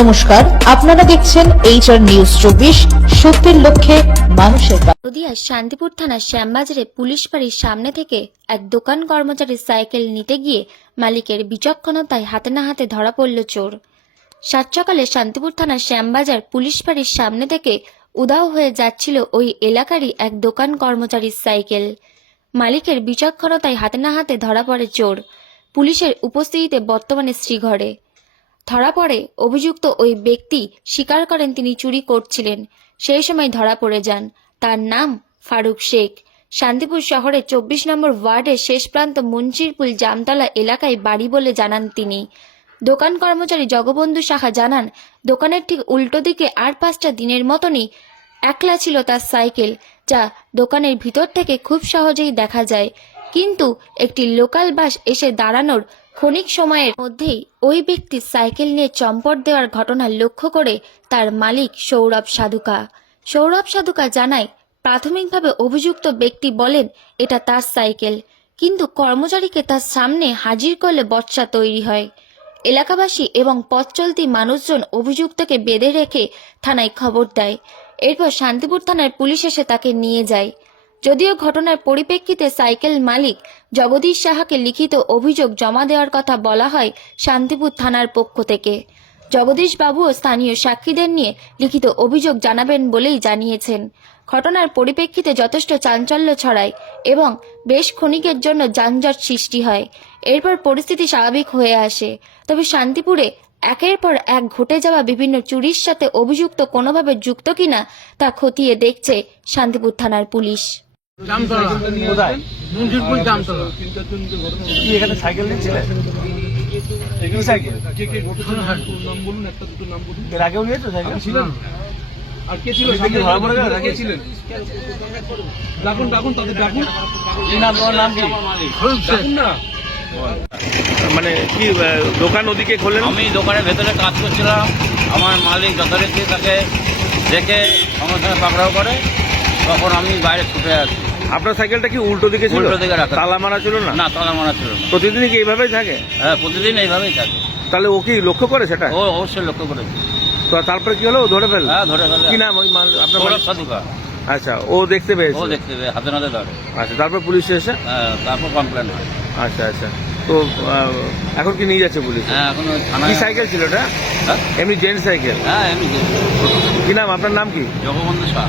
নমস্কার, আপনারা দেখছেন এইচআর নিউজ চব্বিশ, সত্যের লক্ষ্যে মানুষের নদিয়ার শান্তিপুর থানার শ্যামবাজারে পুলিশ বাড়ির সামনে থেকে এক দোকান কর্মচারীর সাইকেল নিতে গিয়ে মালিকের বিচক্ষণতায় হাতে না হাতে ধরা পড়ল চোর। সাত সকালে শান্তিপুর থানার শ্যামবাজার পুলিশ বাড়ির সামনে থেকে উদাও হয়ে যাচ্ছিল ওই এলাকারই এক দোকান কর্মচারীর সাইকেল। মালিকের বিচক্ষণতায় হাতে না হাতে ধরা পড়ে চোর। পুলিশের উপস্থিতিতে বর্তমানে শ্রীঘরে। ধরা পড়ে, অভিযুক্ত ওই ব্যক্তি স্বীকার করেন তিনি চুরি করছিলেন। সেই সময় ধরা পড়ে যান। তার নাম ফারুক শেখ। শান্তিপুর শহরের চব্বিশ নম্বর ওয়ার্ডের শেষ প্রান্ত মুন্সিরপুল জামতলা এলাকায় বাড়ি বলে জানান তিনি। দোকান কর্মচারী জগবন্ধু সাহা জানান, দোকানের ঠিক উল্টো দিকে আর পাঁচটা দিনের মতনই একলা ছিল তার সাইকেল, যা দোকানের ভিতর থেকে খুব সহজেই দেখা যায়। কিন্তু একটি লোকাল বাস এসে দাঁড়ানোর ক্ষণিক সময়ের মধ্যেই ওই ব্যক্তির সাইকেল নিয়ে চম্পট দেওয়ার ঘটনা লক্ষ্য করে তার মালিক সৌরভ সাধুকা। সৌরভ সাধুকা জানায়, প্রাথমিকভাবে অভিযুক্ত ব্যক্তি বলেন, এটা তার সাইকেল। কিন্তু কর্মচারীকে তার সামনে হাজির করলে বচ্চা তৈরি হয়। এলাকাবাসী এবং পথ চলতি মানুষজন অভিযুক্তকে বেঁধে রেখে থানায় খবর দেয়। এরপর শান্তিপুর থানার পুলিশ এসে তাকে নিয়ে যায়। যদিও ঘটনার পরিপ্রেক্ষিতে সাইকেল মালিক জগদীশ সাহাকে লিখিত অভিযোগ জমা দেওয়ার কথা বলা হয় শান্তিপুর থানার পক্ষ থেকে। জগদীশ বাবুও স্থানীয় সাক্ষীদের নিয়ে লিখিত অভিযোগ জানাবেন বলেই জানিয়েছেন। ঘটনার পরিপ্রেক্ষিতে যথেষ্ট চাঞ্চল্য ছড়ায় এবং বেশ ক্ষণিকের জন্য যানজট সৃষ্টি হয়। এরপর পরিস্থিতি স্বাভাবিক হয়ে আসে। তবে শান্তিপুরে একের পর এক ঘটে যাওয়া বিভিন্ন চুরির সাথে অভিযুক্ত কোনোভাবে যুক্ত কিনা তা খতিয়ে দেখছে শান্তিপুর থানার পুলিশ। কি সাইকেল নিচ্ছিলে? কি সাইকেল? এর আগেও নিয়েছো সাইকেল? ছিলেন আর কে ছিল? ধরা পড়ে গেলেন কে ছিলেন ডাকুন ডাকুন তাদের ডাকুন। কি নাম তোমার নাম কি? ডাকুন না। মানে কি দোকান ওদিকে খোলেন? আমি দোকানের ভেতরে কাজ করছিলাম। আমার মালিক যথারীতি তাকে দেখে সঙ্গে সঙ্গে পাকড়াও করে। তখন আমি বাইরে ছুটে আসি। আপনার সাইকেলটা কি উল্টো দিকে ছিল? উল্টো দিকে রাখা। তালা মারা ছিল না? না তালা মারা ছিল না। প্রতিদিনই কি এইভাবেই থাকে? হ্যাঁ প্রতিদিন এইভাবেই থাকে। তাহলে ও কি লক্ষ্য করে সেটা? ও অবশ্যই লক্ষ্য করেছে তো তারপরে কি হলো? ও ধরে ফেলল? হ্যাঁ ধরে ফেলে কি নাম ওই মাল- আপনার সৌরভ সাধুকা আচ্ছা ও দেখতে ও পেয়েছে দেখতে পেয়ে হাতে নাতে ধরে। আচ্ছা তারপর পুলিশ এসে? হ্যাঁ, তারপর কমপ্লেন হয়। আচ্ছা আচ্ছা। তো এখন কি নিয়ে যাচ্ছে পুলিশ? হ্যাঁ এখন ওই কি সাইকেল ছিল এটা হ্যাঁ? এমনি জেন্টস সাইকেল? হ্যাঁ এমনি কি নাম? আপনার নাম কি? জগবন্ধু শাহ।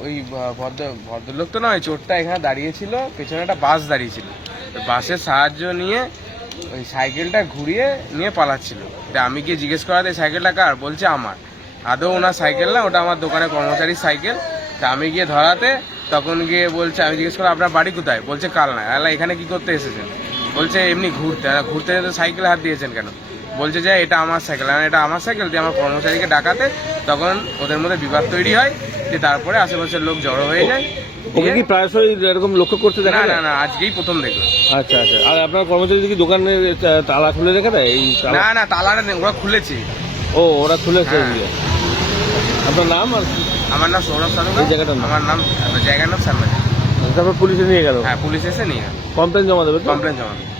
ওই ভদ্র, ভদ্রলোক তো নয়, চোরটা এখানে দাঁড়িয়েছিল, পেছনে একটা বাস দাঁড়িয়েছিল। বাসের সাহায্য নিয়ে ওই সাইকেলটা ঘুরিয়ে নিয়ে পালাচ্ছিল। আমি গিয়ে জিজ্ঞেস করাতে, "এই সাইকেলটা কার? বলছে, আমার। আদৌ ওনার সাইকেল না, ওটা আমার দোকানের কর্মচারীর সাইকেল। তা আমি গিয়ে ধরাতে, তখন গিয়ে বলছে, আমি জিজ্ঞেস করি আপনার বাড়ি কোথায়? বলছে, কালনা। আলা এখানে কি করতে এসেছেন? বলছে, এমনি ঘুরতে। ঘুরতে যেতে সাইকেল হাত দিয়েছেন কেন? বলছে যে এটা আমার সাইকেল। আর এটা আমার সাইকেল দিয়ে আমার কর্মচারীকে ডাকাতে তখন ওদের মধ্যে বিবাদ তৈরি হয় যে তারপরে আশেপাশের লোক জড়ো হয়ে যায়। ওকে কি প্রায়শই এরকম লক্ষ্য করতে দেখা না না না আজকেই প্রথম দেখলাম। আচ্ছা আচ্ছা। আর আপনার কর্মচারী কি দোকানের তালা খুলে রেখে দেয়? এই না না তালাটা ওরা খুলেছে। ও ওরা খুলেছে হ্যাঁ। আপনার নাম আর আমার নাম সৌরভ সাধুকা জায়গাটার আমার নাম জায়গার তারপর পুলিশে নিয়ে গেল? হ্যাঁ পুলিশ এসে নিয়ে কমপ্লেন জমা দেবে কমপ্লেন জমা দেবে।